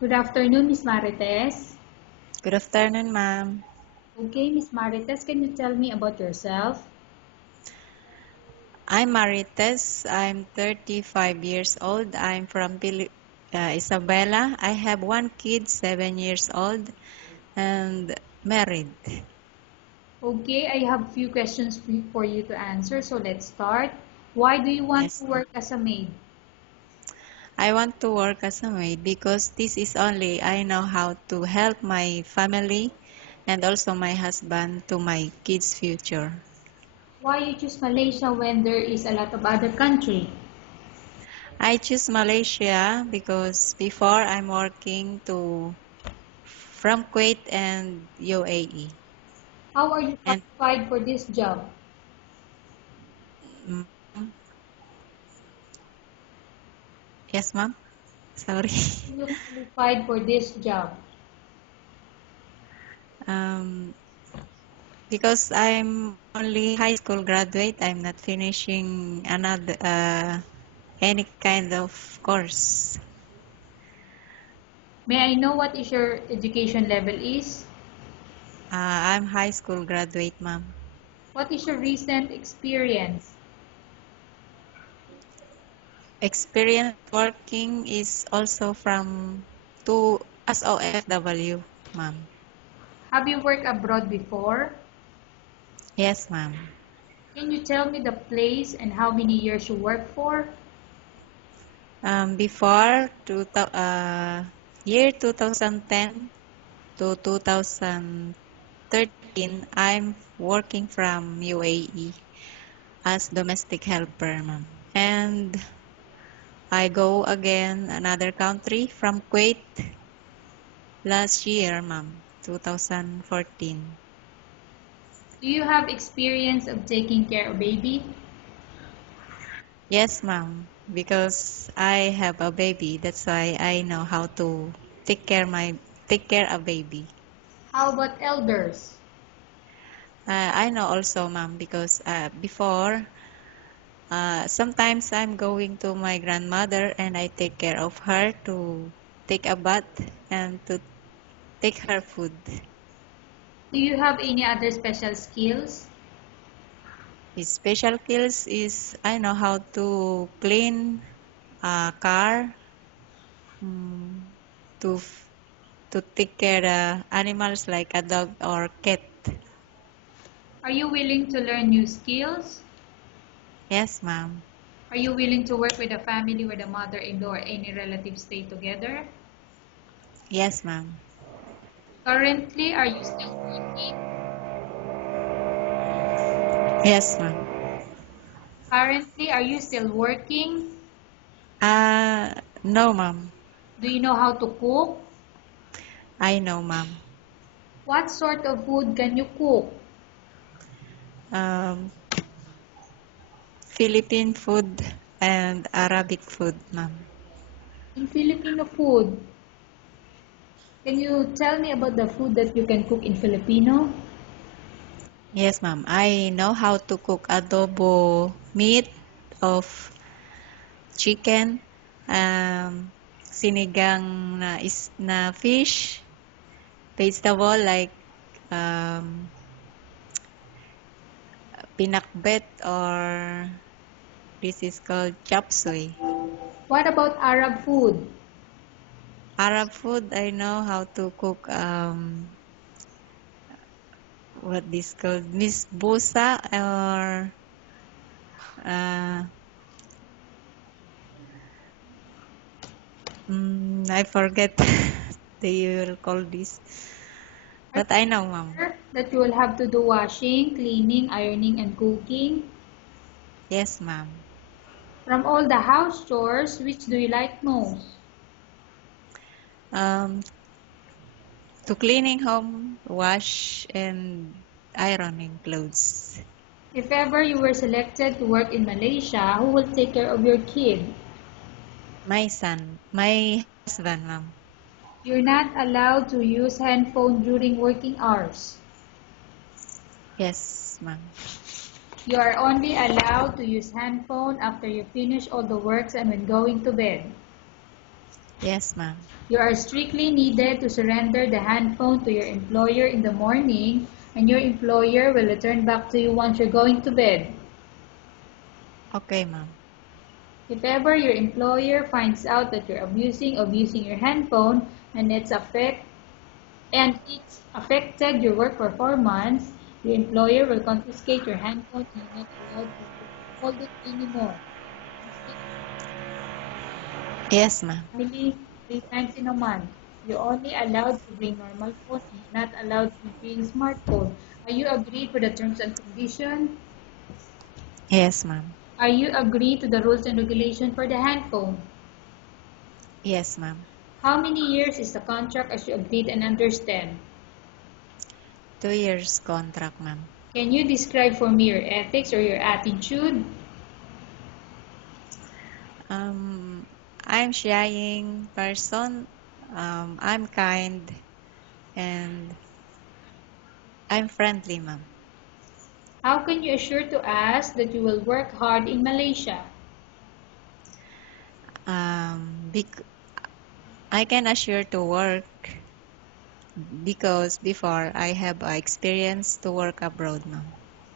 Good afternoon, Miss Marites. Good afternoon, ma'am. Okay, Miss Marites, can you tell me about yourself? I'm Marites. I'm 35 years old. I'm from Isabela. I have one kid, 7 years old, and married. Okay, I have few questions for you to answer, so let's start. Why do you want to Yes, work as a maid? I want to work as a maid because this is only I know how to help my family and also my husband to my kids' future. Why you choose Malaysia when there is a lot of other country? I choose Malaysia because before I'm working to from Kuwait and UAE. How are you And qualified for this job? mm, yes, ma'am. Sorry. Are you qualified for this job? Um, because I'm only high school graduate, I'm not finishing another any kind of course. May I know what is your education level is? I'm high school graduate, ma'am. What is your recent experience? Experience working is also from to as OFW, ma'am. Have you worked abroad before? Yes, ma'am. Can you tell me the place and how many years you work for? Before year 2010 to 2013, I'm working from UAE as domestic helper, ma'am. And I go again another country from Kuwait last year, ma'am, 2014. Do you have experience of taking care of baby? Yes, ma'am, because I have a baby. That's why I know how to take care of baby. How about elders? I know also, ma'am, because before sometimes I'm going to my grandmother and I take care of her to take a bath and to take her food. Do you have any other special skills? His special skills is I know how to clean a car, mm, to to take care animals like a dog or cat. Are you willing to learn new skills? Yes, ma'am. Are you willing to work with a family where the mother-in-law or any relatives stay together? Yes, ma'am. Currently, are you still working? Yes, ma'am. Currently, are you still working? No, ma'am. Do you know how to cook? I know, ma'am. What sort of food can you cook? Um, Philippine food and Arabic food, ma'am. In Filipino food, can you tell me about the food that you can cook in Filipino? Yes, ma'am. I know how to cook adobo meat of chicken, sinigang na fish, vegetable like um, pinakbet or this is called chop suey. What about Arab food? Arab food, I know how to cook what this called Miss Busa or uh, I forget they will call this, Are but I know, you ma'am. sure that you will have to do washing, cleaning, ironing, and cooking? Yes, ma'am. From all the house chores, which do you like most? Um, to cleaning home, wash and ironing clothes. If ever you were selected to work in Malaysia, who will take care of your kid? My husband, ma'am. You're not allowed to use handphone during working hours. Yes, ma'am. You are only allowed to use handphone after you finish all the works and when going to bed. Yes, ma'am. You are strictly needed to surrender the handphone to your employer in the morning, and your employer will return back to you once you're going to bed. Okay, ma'am. If ever your employer finds out that you're abusing your handphone and it's affected your work performance, your employer will confiscate your handphone and you're not allowed to hold it anymore. Yes, ma'am. Family 3 times in a month. You're only allowed to bring normal phone and you're not allowed to bring smartphone. Are you agreed for the terms and conditions? Yes, ma'am. Are you agreed to the rules and regulations for the handphone? Yes, ma'am. How many years is the contract as you agreed and understand? 2 years contract, ma'am. Can you describe for me your ethics or your attitude? Um, I'm shying person. I'm kind and I'm friendly, ma'am. How can you assure to us that you will work hard in Malaysia? Bec I can assure to work because before I have experience to work abroad, ma'am.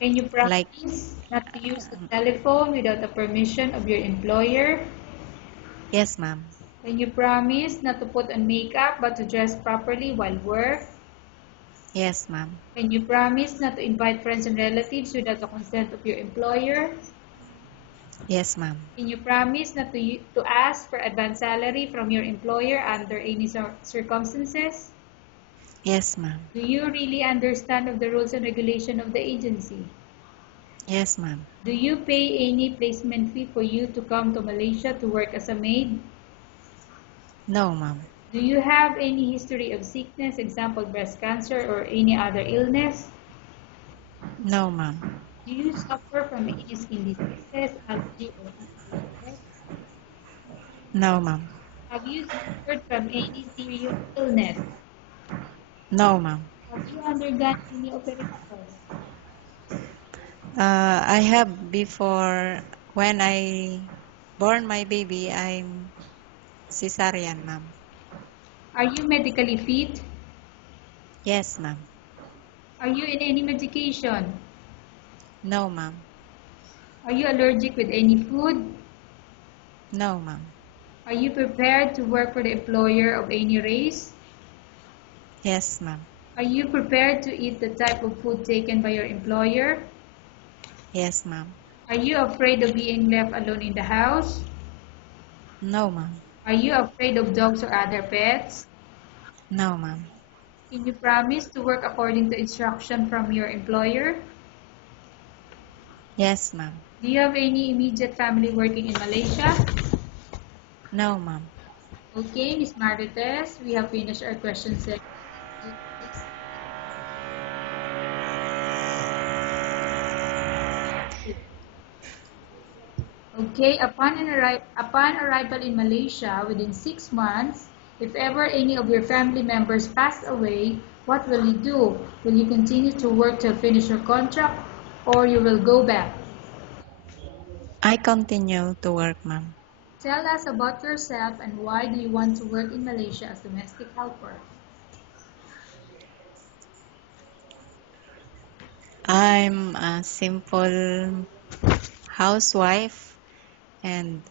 Can you Like, promise not to use the telephone without the permission of your employer? yes, ma'am. Can you promise not to put on makeup but to dress properly while work? Yes, ma'am. Can you promise not to invite friends and relatives without the consent of your employer? Yes, ma'am. Can you promise not to ask for advance salary from your employer under any circumstances? Yes, ma'am. Do you really understand of the rules and regulation of the agency? Yes, ma'am. Do you pay any placement fee for you to come to Malaysia to work as a maid? No, ma'am. Do you have any history of sickness, example breast cancer or any other illness? No, ma'am. Do you suffer from any skin diseases, allergy, or physical defects? No, ma'am. Have you suffered from any serious illness? No, ma'am. Have you undergone any operation? I have before when I born my baby, I'm cesarean, ma'am. Are you medically fit? Yes, ma'am. Are you in any medication? No, ma'am. Are you allergic with any food? No, ma'am. Are you prepared to work for the employer of any race? Yes, ma'am. Are you prepared to eat the type of food taken by your employer? Yes, ma'am. Are you afraid of being left alone in the house? No, ma'am. Are you afraid of dogs or other pets? No, ma'am. Can you promise to work according to instruction from your employer? Yes, ma'am. Do you have any immediate family working in Malaysia? No, ma'am. Okay, Miss Marites, we have finished our question set. Okay, upon arrival in Malaysia within 6 months, if ever any of your family members pass away, what will you do? Will you continue to work till finish your contract or you will go back? I continue to work, ma'am. Tell us about yourself and why do you want to work in Malaysia as domestic helper? I'm a simple housewife and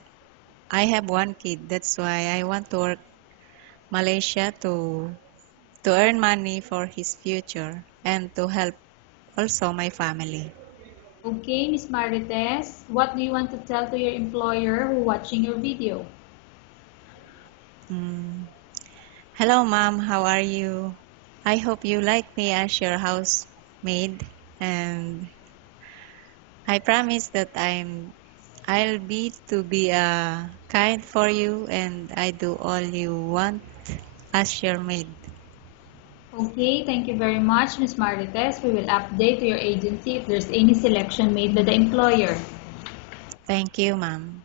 I have one kid. That's why I want to work Malaysia to earn money for his future and to help also my family. Okay, Miss Marites, what do you want to tell to your employer who watching your video? Mm. Hello, ma'am. How are you? I hope you like me as your housemaid, and I promise that I'll be kind for you, and I do all you want as your maid. Okay, thank you very much, Ms. Marites. We will update to your agency if there's any selection made by the employer. Thank you, ma'am.